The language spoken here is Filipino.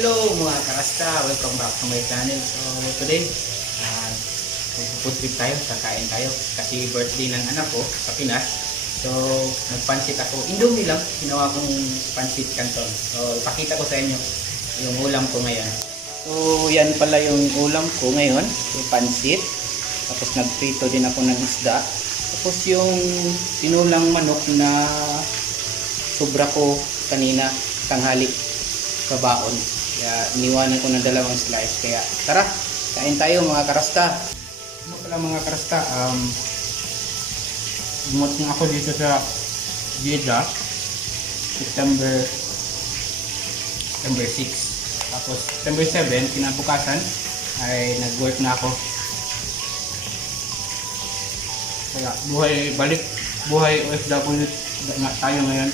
Hello mga karasta, welcome back to my channel. So today, food trip tayo, kakain tayo kasi birthday ng anak ko sa Pinas. So nagpansit ako, Indomie lang, ginawa kong pansit canton. So ipakita ko sa inyo yung ulam ko ngayon. So yan pala yung ulam ko ngayon, yung pansit. Tapos nagprito din ako ng isda. Tapos yung tinulang manok na sobra ko kanina tanghali sa baon. Kaya iniwanan ko ng dalawang slice. Kaya tara, kain tayo mga karasta. Ano pala mga karasta, dumating ako dito sa Jeddah September 6. Tapos September 7, kinabukasan ay nag-work na ako. Kaya buhay OFW nga tayo ngayon.